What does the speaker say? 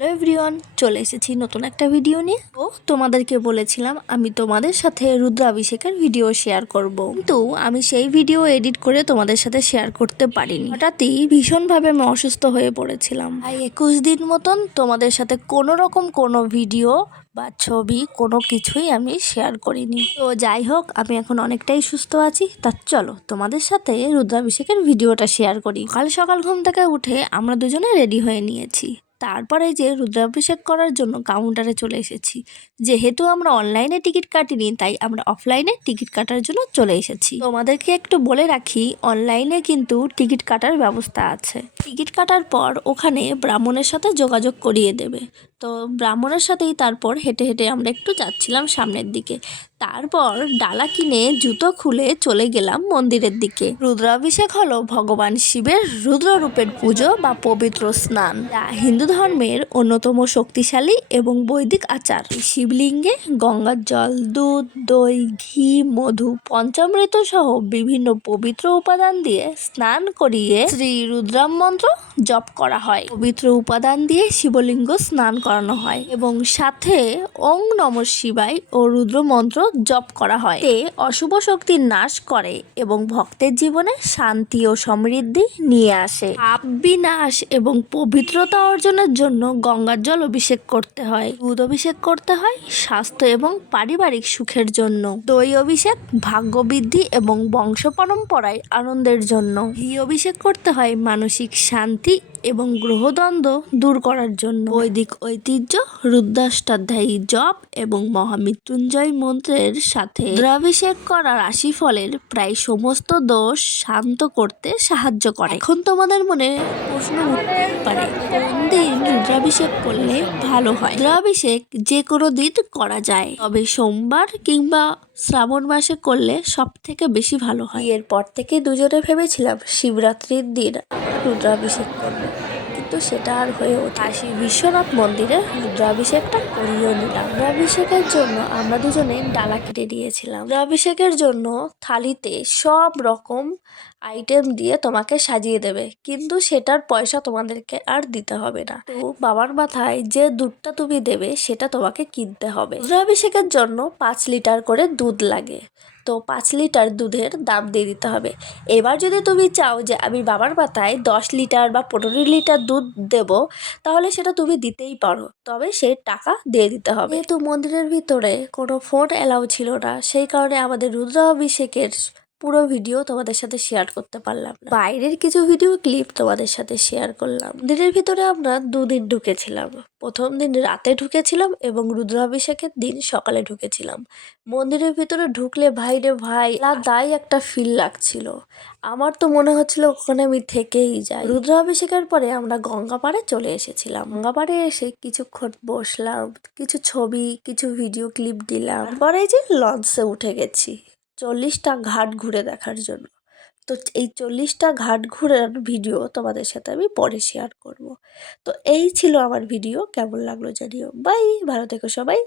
Hello everyone, চলে এসেছি নতুন একটা ভিডিও নিয়ে। তোমাদেরকে বলেছিলাম আমি তোমাদের সাথে রুদ্রাভিষেকের ভিডিও শেয়ার করব, কিন্তু আমি সেই ভিডিও এডিট করে তোমাদের সাথে শেয়ার করতে পারিনি। হঠাৎই ভীষণভাবে আমি অসুস্থ হয়ে পড়েছিলাম। 21 দিন মতন তোমাদের সাথে কোনো রকম কোনো ভিডিও বা ছবি কোনো কিছুই আমি শেয়ার করিনি। তো যাই হোক, আমি এখন অনেকটাই সুস্থ আছি। তা চলো তোমাদের সাথে রুদ্রাভিষেকের ভিডিওটা শেয়ার করি। সকাল সকাল ঘুম থেকে উঠে আমরা দুজনে রেডি হয়ে নিয়েছি। তারপরে যে রুদ্রাভিষেক করার জন্য কাউন্টারে চলে এসেছি। যেহেতু আমরা অনলাইনে টিকিট কাটিনি, তাই আমরা অফলাইনে টিকিট কাটার জন্য চলে এসেছি। তোমাদেরকে একটু বলে রাখি, অনলাইনে কিন্তু টিকিট কাটার ব্যবস্থা আছে। টিকিট কাটার পর ওখানে ব্রাহ্মণের সাথে যোগাযোগ করিয়ে দেবে। তো ব্রাহ্মণের সাথেই তারপর হেঁটে হেঁটে আমরা একটু যাচ্ছিলাম সামনের দিকে। তারপর ডালা কিনে জুতো খুলে চলে গেলাম মন্দিরের দিকে। রুদ্রাভিষেক হলো ভগবান শিবের রুদ্ররূপের পুজো বা পবিত্র স্নান, যা হিন্দু ধর্মের অন্যতম শক্তিশালী এবং বৈদিক আচার। শিবলিঙ্গে গঙ্গার জল, দুধ, দই, ঘি, মধু, পঞ্চামৃত সহ বিভিন্ন পবিত্র উপাদান দিয়ে স্নান করিয়ে শ্রী রুদ্রাম মন্ত্র জপ করা হয়। পবিত্র উপাদান দিয়ে শিবলিঙ্গ স্নান করানো হয় এবং সাথে ওং নমঃ শিবায় ও রুদ্র মন্ত্র জপ করা হয়। তে অশুভ শক্তির নাশ করে এবং ভক্তের জীবনে শান্তি ও সমৃদ্ধি নিয়ে আসে। পাপ বিনাশ এবং পবিত্রতা অর্জনের জন্য গঙ্গার জল অভিষেক করতে হয়। দুধ অভিষেক করতে হয় স্বাস্থ্য এবং পারিবারিক সুখের জন্য। দই অভিষেক ভাগ্য বৃদ্ধি এবং বংশ পরম্পরায় আনন্দের জন্য। ঘি অভিষেক করতে হয় মানসিক শান্তি এবং গ্রহদ্বন্দ্ব দূর করার জন্য। বৈদিক ঐতিহ্য রুদ্রাষ্টাধ্যায়ী জপ এবং মহামৃত্যুঞ্জয় মন্ত্রের সাথে রুদ্রাভিষেক করা রাশিফলের প্রায় সমস্ত দোষ শান্ত করতে সাহায্য করে। এখন তোমাদের মনে প্রশ্ন উঠতেই পারে, কোন দিন রুদ্রাভিষেক করলে ভালো হয়? রুদ্রাভিষেক যে কোনো দিন করা যায়, তবে সোমবার কিংবা শ্রাবণ মাসে করলে সব থেকে বেশি ভালো হয়। এরপর থেকে দুজনে ভেবেছিলাম শিবরাত্রির দিন রুদ্রাভিষেক করবো, কিন্তু সেটা আর হয়ে ওঠে। কাশী বিশ্বনাথ মন্দিরে রুদ্রাভিষেকটা করিয়ে নিলাম। রুদ্রাভিষেকের জন্য আমরা দুজনে ডালা কেটে দিয়েছিলাম। রুদ্রাভিষেকের জন্য থালিতে সব রকম আইটেম দিয়ে তোমাকে সাজিয়ে দেবে, কিন্তু সেটার পয়সা তোমাদেরকে আর দিতে হবে না। তো বাবার মাথায় যে দুধটা তুমি দেবে সেটা তোমাকে কিনতে হবে। রুদ্রাভিষেকের জন্য 5 লিটার করে দুধ লাগে, তো 5 লিটার দুধের দাম দিয়ে দিতে হবে। এবার যদি তুমি চাও যে আমি বাবার মাথায় 10 লিটার বা 15 লিটার দুধ দেব, তাহলে সেটা তুমি দিতেই পারো, তবে সেই টাকা দিয়ে দিতে হবে। যেহেতু মন্দিরের ভিতরে কোনো ফোন অ্যালাউ ছিল না, সেই কারণে আমাদের রুদ্রাভিষেকের পুরো ভিডিও তোমাদের সাথে শেয়ার করতে পারলাম না। বাইরের কিছু ভিডিও ক্লিপ তোমাদের সাথে শেয়ার করলাম। মন্দিরের ভিতরে আমরা 2 দিন ঢুকেছিলাম। প্রথম দিন রাতে ঢুকেছিলাম এবং রুদ্রাভিষেকের দিন সকালে ঢুকেছিলাম। মন্দিরের ভিতরে ঢুকলে ভাই রে ভাই, আলাদাই একটা ফিল লাগছিল। আমার তো মনে হচ্ছিল ওখানে আমি থেকেই যাই। রুদ্রাভিষেকের পরে আমরা গঙ্গা পাড়ে চলে এসেছিলাম। গঙ্গা পাড়ে এসে কিছুক্ষণ বসলাম, কিছু ছবি কিছু ভিডিও ক্লিপ দিলাম। পরে যে লঞ্চে উঠে গেছি 40টা ঘাট ঘুরে দেখার জন্য। তো এই 40টা ঘাট ঘুরার ভিডিও তোমাদের সাথে আমি পরে শেয়ার করব। তো এই ছিল আমার ভিডিও, কেমন লাগলো জানিও। বাই, ভালো থেকো সবাই।